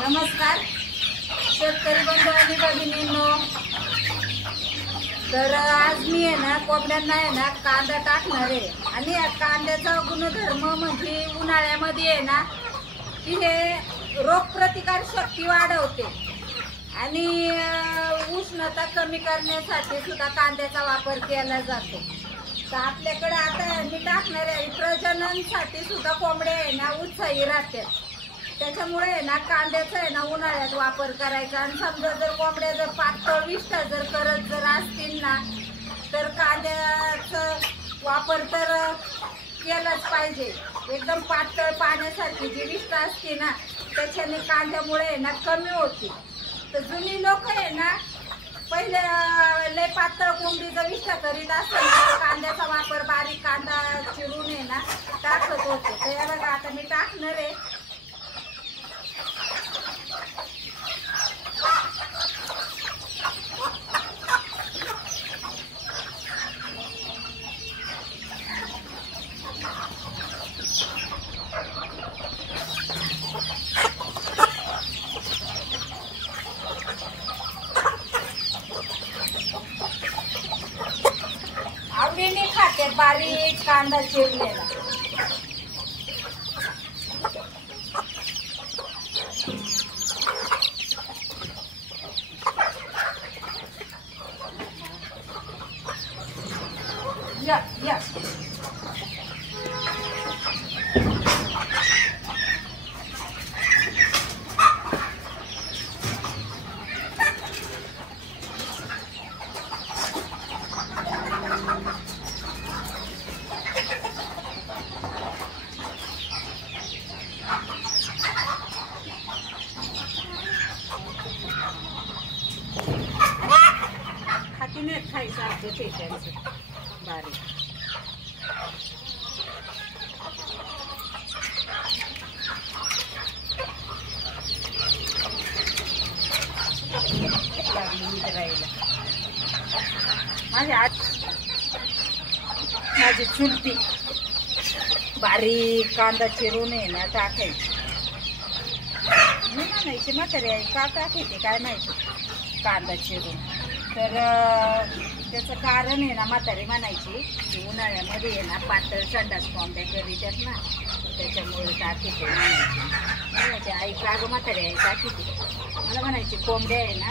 नमस्कार शेतकरी बंधू आणि भगिनींनो, तर आज मी आहे ना कोंबड्यांना आहे ना कांदा टाकणार आहे आणि या कांद्याचा गुणधर्म म्हणजे उन्हाळ्यामध्ये आहे ना की हे रोगप्रतिकार शक्ती वाढवते आणि उष्णता कमी करण्यासाठी सुद्धा कांद्याचा वापर केला जातो। तर आपल्याकडे आता मी टाकणार आहे प्रजननासाठी सुद्धा कोंबड्या आहे ना उत्साही राहतात, त्याच्यामुळे ना कांद्याचा आहे ना उन्हाळ्यात वापर करायचा। आणि समजा जर कोंबड्या जर पातळ विष्ठा जर करत जर असतील ना तर कांद्याचा वापर तर केलाच पाहिजे। एकदम पातळ पाण्यासारखी जी विष्ठा असते ना त्याच्याने कांद्यामुळे ना कमी होते। तर जुनी लोक आहे ना पहिले लय पातळ कोंबडीचा विष्ठा करीत असेल तर कांद्याचा वापर बारीक कांदा चिरून आहे ना टाकत होते। तर या बघा आता मी टाकणार आहे। आवडीने खाते बारीक कांदा चिरलेला। या हातीने खायचं आपलं ते त्यांचं बारीक। माझी चुलती बारीक कांदा चिरून आहे ना टाकायची। मी म्हणायची म्हातारी आहे का टाकायचे काय माहिती कांदा चिरून। तर त्याचं कारण आहे ना म्हातारी म्हणायची की उन्हाळ्यामध्ये आहे ना पातळ संडास कोंबड्या करीतात ना त्याच्यामुळे टाकीते म्हणायची आई का गं म्हातारी आहे टाकीते। मला म्हणायची कोंबड्या आहे ना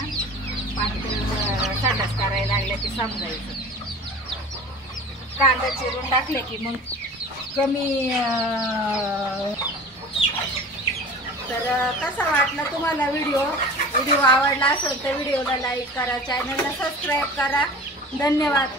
पातळ संडास करायला लागल्या की समजायचं कांदा चिरून टाकले की मग कमी। तर कसा वाटला तुम्हाला व्हिडिओ आवडला असेल तर व्हिडिओला लाईक करा, चॅनलला सबस्क्राईब करा। धन्यवाद।